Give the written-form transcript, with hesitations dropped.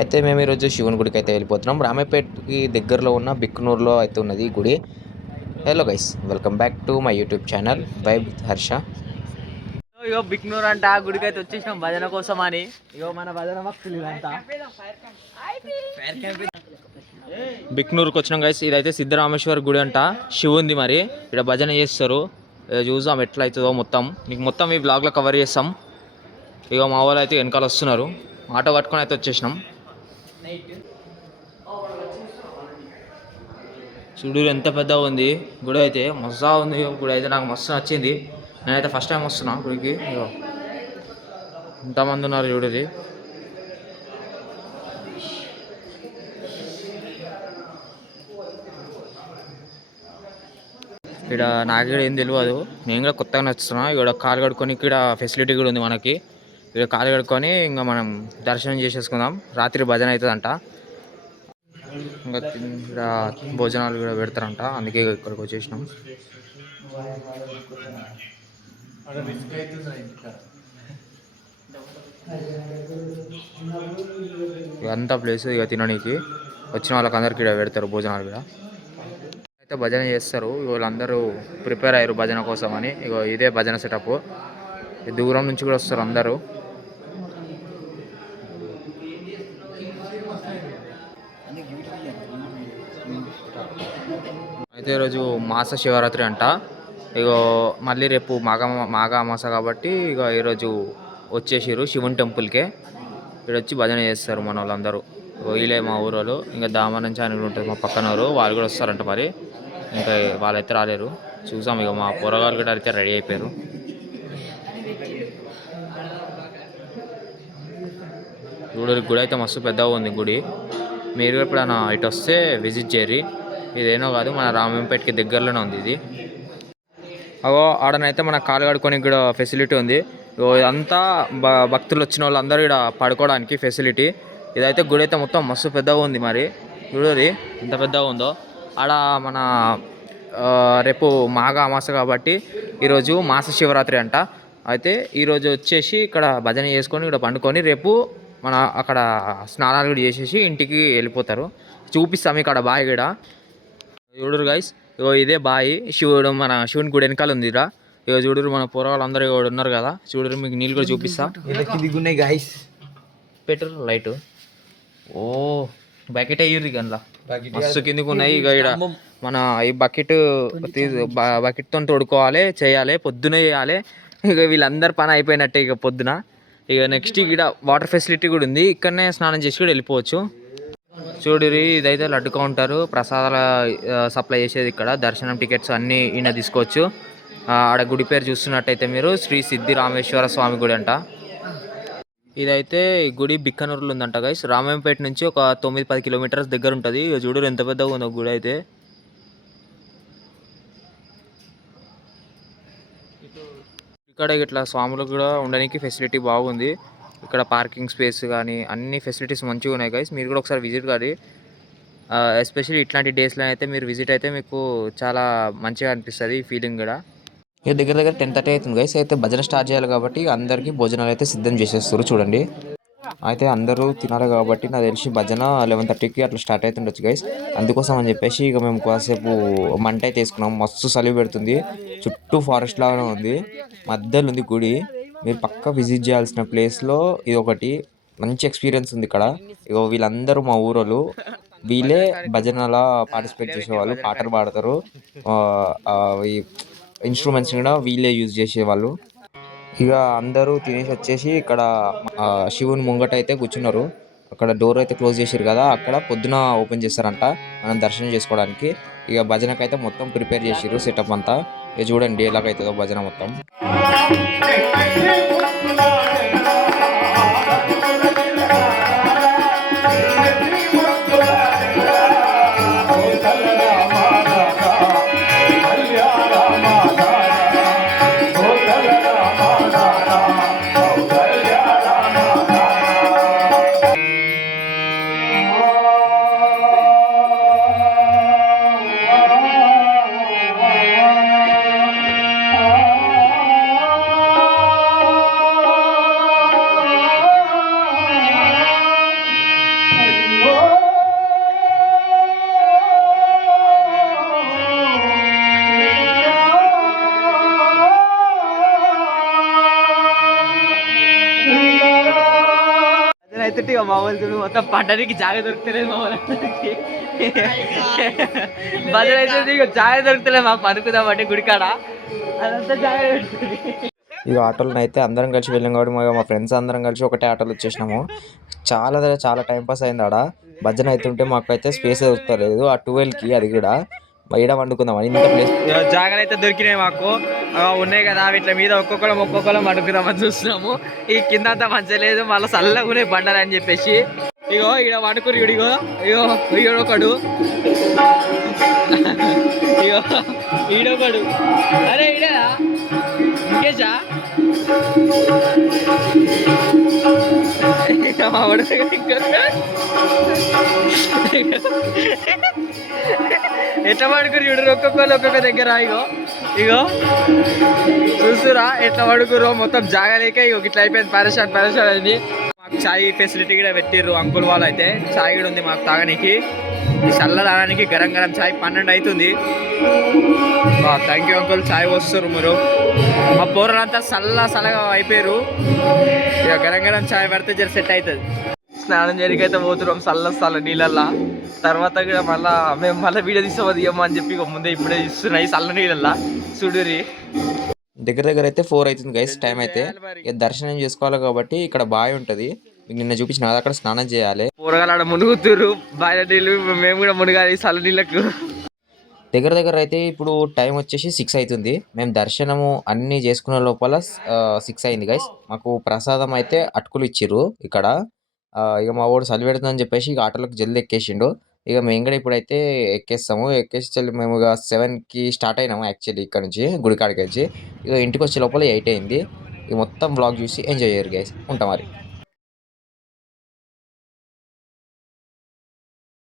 అయితే మేము ఈరోజు శివుని గుడికి అయితే వెళ్ళిపోతున్నాం. రామాయపేటకి దగ్గరలో ఉన్న బిక్కునూరులో అయితే ఉన్నది ఈ గుడి. Hello guys, welcome back to my YouTube channel vibe with Harsha. ఇగో బిక్నూర్ అంట గుడికి అయితే వచ్చేసినాం భజన కోసం అని. ఇగో మన భజన భక్తులు ఇదంతా బిక్నూరుకి వచ్చినాం గైస్. ఇదైతే సిద్ధరామేశ్వర గుడి అంట, శివుంది. మరి ఇక్కడ భజన చేస్తారు, చూద్దాం ఎట్లా అవుతుందో మొత్తం మీకు మొత్తం ఈ బ్లాగ్లో కవర్ చేస్తాం. ఇగో మా వాళ్ళు అయితే వెనకాల వస్తున్నారు, ఆటో పట్టుకొని అయితే వచ్చేసినాం. చూడు ఎంత పెద్దగా ఉంది గుడి అయితే, మజా ఉంది గుడి అయితే. నాకు మస్తు నచ్చింది. నేనైతే ఫస్ట్ టైం వస్తున్నా గుడికి. ఎంతమంది ఉన్నారు చూడది. ఇక్కడ నాకు ఏం తెలియదు, నేను కూడా కొత్తగా నచ్చుతున్నా. ఇక్కడ కాలు కడుక్కొని ఇక్కడ ఫెసిలిటీ కూడా ఉంది మనకి. ఇక్కడ కాలు కడుక్కొని ఇంకా మనం దర్శనం చేసేసుకుందాం. రాత్రి భజన అవుతుందంట, ఇంకా ఇక్కడ భోజనాలు కూడా పెడతారంట, అందుకే ఇక్కడికి వచ్చేసినాం. అంతా ప్లేస్ ఇక తినడానికి వచ్చిన వాళ్ళకి అందరికి ఇక్కడ పెడతారు భోజనాలు కూడా. అయితే భజన చేస్తారు, వీళ్ళందరూ ప్రిపేర్ అయ్యారు భజన కోసం అని. ఇగో ఇదే భజన సెటప్. దూరం నుంచి కూడా వస్తారు అందరూ. అయితే ఈరోజు మాస శివరాత్రి అంట. ఇగో మళ్ళీ రేపు మాఘ అమాస కాబట్టి ఇక ఈరోజు వచ్చేసారు శివుని టెంపుల్కే. ఇక్కడ వచ్చి భజన చేస్తారు మన వాళ్ళందరూ. వీళ్ళే మా ఊరోళ్ళు. ఇంకా దామ నుంచి అని ఉంటుంది మా పక్కన ఊరు, వాళ్ళు కూడా వస్తారంట. మరి ఇంకా వాళ్ళైతే రాలేరు, చూసాం. ఇక మా పొరగాలు కూడా అయితే రెడీ అయిపోయారు. చూడరు, గుడి అయితే మస్తు పెద్దగా ఉంది గుడి. మీరు ఎప్పుడైనా ఇటు వస్తే విజిట్ చేయరి. ఇదేనో కాదు, మన రామంపేటకి దగ్గరలోనే ఉంది ఇది. అవో ఆడనైతే మన కాలు కడుక్కొని కూడా ఫెసిలిటీ ఉంది. ఇదంతా భక్తులు వచ్చిన వాళ్ళందరూ ఇక్కడ పడుకోవడానికి ఫెసిలిటీ. ఇదైతే గుడి అయితే మొత్తం మస్తు పెద్దగా ఉంది. మరి చూడరి ఎంత పెద్దగా ఉందో. ఆడ మన రేపు మాఘ అమాస కాబట్టి ఈరోజు మాస శివరాత్రి అంట. అయితే ఈరోజు వచ్చేసి ఇక్కడ భజన చేసుకొని ఇక్కడ పండుకొని రేపు మన అక్కడ స్నానాలు కూడా చేసేసి ఇంటికి వెళ్ళిపోతారు. చూపిస్తాం ఇక్కడ బావి కూడా. చూడరు గైస్, ఇగో ఇదే బావి. శివుడు మన శివుని గుడి వెనకాల ఉంది రా. ఇగో చూడరు మన పొరగాళ్ళు అందరూ ఉన్నారు కదా. చూడరు, మీకు నీళ్ళు కూడా చూపిస్తా. గైస్ పెట్టరు లైట్. ఓ బకెట్ అయ్యి గన్లా మస్తు కిందికి ఉన్నాయి. ఇక ఇక్కడ మన ఈ బకెట్తో తోడుకోవాలి, చేయాలి, పొద్దునే చేయాలి. ఇక వీళ్ళందరి పని అయిపోయినట్టే ఇక పొద్దున. ఇక నెక్స్ట్ ఇక్కడ వాటర్ ఫెసిలిటీ కూడా ఉంది, ఇక్కడనే స్నానం చేసి కూడా వెళ్ళిపోవచ్చు. చూడరి, ఇదైతే లడ్డు కౌంటారు, ప్రసాదాల సప్లై చేసేది ఇక్కడ. దర్శనం టికెట్స్ అన్నీ ఈయన తీసుకోవచ్చు. ఆడ గుడి పేరు చూస్తున్నట్టయితే మీరు శ్రీ సిద్ధిరామేశ్వర స్వామి గుడి అంట. ఇదైతే గుడి బిక్కనూరులో ఉందంట గైస్. రామాయంపేట నుంచి ఒక 9-10 కిలోమీటర్స్ దగ్గర ఉంటుంది. చూడరు ఎంత పెద్దగా ఉందో గుడి అయితే. ఇక్కడ ఇట్లా స్వాములకు కూడా ఉండడానికి ఫెసిలిటీ బాగుంది. ఇక్కడ పార్కింగ్ స్పేస్ కానీ అన్ని ఫెసిలిటీస్ మంచిగా ఉన్నాయి గైస్. మీరు కూడా ఒకసారి విజిట్ కానీ, ఎస్పెషల్లీ ఇట్లాంటి డేస్లో అయితే మీరు విజిట్ అయితే మీకు చాలా మంచిగా అనిపిస్తుంది ఈ ఫీలింగ్ కూడా. ఇక దగ్గర 10:30 అవుతుంది గైస్. అయితే భజన స్టార్ట్ చేయాలి కాబట్టి అందరికీ భోజనాలు అయితే సిద్ధం చేసేస్తారు. చూడండి, అయితే అందరూ తినాలి కాబట్టి నాకు తెలిసి భజన 11:30కి అట్లా స్టార్ట్ అవుతుండొచ్చు గైస్. అందుకోసం అని చెప్పేసి ఇక మేము కాసేపు మంట అయితే వేసుకున్నాం. మస్తు చలి పెడుతుంది, చుట్టూ ఫారెస్ట్ లాగానే ఉంది, మధ్యలో ఉంది గుడి. మీరు పక్కా విజిట్ చేయాల్సిన ప్లేస్లో ఇది ఒకటి. మంచి ఎక్స్పీరియన్స్ ఉంది ఇక్కడ. ఇక వీళ్ళందరూ మా ఊరోళ్ళు. వీళ్ళే భజనలా పార్టిసిపేట్ చేసేవాళ్ళు, పాటలు పాడతారు. ఈ ఇన్స్ట్రుమెంట్స్ కూడా వీళ్ళే యూజ్ చేసేవాళ్ళు. ఇక అందరూ తినేసి వచ్చేసి ఇక్కడ శివుని ముంగట అయితే కూర్చున్నారు. అక్కడ డోర్ అయితే క్లోజ్ చేసారు కదా, అక్కడ పొద్దున ఓపెన్ చేస్తారంట మనం దర్శనం చేసుకోవడానికి. ఇక భజనకైతే మొత్తం ప్రిపేర్ చేసారు సెటప్ అంతా. ఇక చూడండి ఎలాగైతుందో భజన మొత్తం. చూస్తే ఇక మా వాళ్ళు చూడు మొత్తం పడ్డానికి జాగ దొరుకుతలేదు మా వాళ్ళకి బదులు అయితే ఇక జాగ దొరుకుతలేదు మాకు పనుకుందామంటే గుడికాడ అదంతా జాగ దొరుకుతుంది. ఇక ఆటోలో అయితే అందరం కలిసి వెళ్ళాం కాబట్టి మా ఫ్రెండ్స్ అందరం కలిసి ఒకటే ఆటోలో వచ్చేసినాము. చాలా టైం పాస్ అయింది ఆడ. భజన అవుతుంటే మాకు అయితే స్పేస్ దొరుకుతలేదు ఆ 12కి, అది కూడా బయట వండుకుందామని ఇంత ప్లేస్. జాగలు అయితే దొరికినాయి మాకు, ఉన్నాయి కదా వీటి మీద ఒక్కొక్కరం వండుకుందామని చూస్తున్నాము. ఈ కింద అంతా మంచిగా లేదు, మళ్ళీ చల్లగా ఉన్నాయి బండలు అని చెప్పేసి ఇగో ఇక్కడ వండుకుని ఇగో ఇగో ఈడొకడు ఇగో ఈడొకడు అరే ఈడేనా ఇంకేసా ఎట్లా పడుకురు చూడరు ఒక్కొక్క దగ్గర ఇగో ఇగో చూస్తురా ఎట్లా పడుకురు మొత్తం జాగలేక ఇగో ఇట్లా అయిపోయింది. పరేషాన్ అయింది. మాకు చాయ్ ఫెసిలిటీ కూడా పెట్టిర్రు అంకుల్ వాళ్ళు అయితే. చాయ్ కూడా ఉంది మాకు తాగడానికి, చల్ల తాగడానికి గరం చాయ్ 12 అవుతుంది. థ్యాంక్ యూ అంకుల్, చాయ్ వస్తారు మీరు. మా పోరలంతా చల్లగా అయిపోయారు. ఇక గరం చాయ్ పెడితే జర సెట్ అవుతుంది. స్నానం చేయడానికైతే పోతున్నాం చల్ల నీళ్ళల్లా. తర్వాత కూడా మేము వీడియో తీసుకోవద్దు అని చెప్పి ముందే ఇప్పుడే తీస్తున్నాయి చల్ల నీళ్ళల్లా చూడురి. దగ్గర అయితే 4 అవుతుంది గైస్ టైం అయితే. ఇక దర్శనం చేసుకోవాలి కాబట్టి ఇక్కడ బావి ఉంటుంది, నిన్న చూపించిన అక్కడ స్నానం చేయాలి. పూరగాల మునుగుతురు బావి నీళ్ళు, మేము కూడా మునగాలి చల్ల నీళ్ళకు. దగ్గర అయితే ఇప్పుడు టైం వచ్చేసి 6 అవుతుంది. మేము దర్శనము అన్నీ చేసుకునే లోపల 6 అయింది గైస్. మాకు ప్రసాదం అయితే అటుకులు ఇచ్చిర్రు ఇక్కడ. ఇక మా వాడు చలి పెడుతుందని చెప్పేసి ఇక ఆటోలకు జల్దీ ఎక్కేసిండు. ఇక మేము కూడా ఇప్పుడైతే ఎక్కేసి మేము ఇక 7కి స్టార్ట్ అయినాము యాక్చువల్లీ ఇక్కడ నుంచి గుడికాడికి వచ్చి. ఇక ఇంటికి వచ్చే లోపల 8 అయింది. ఇక మొత్తం బ్లాగ్ చూసి ఎంజాయ్ చేయరు గైస్. ఉంటాం మరి.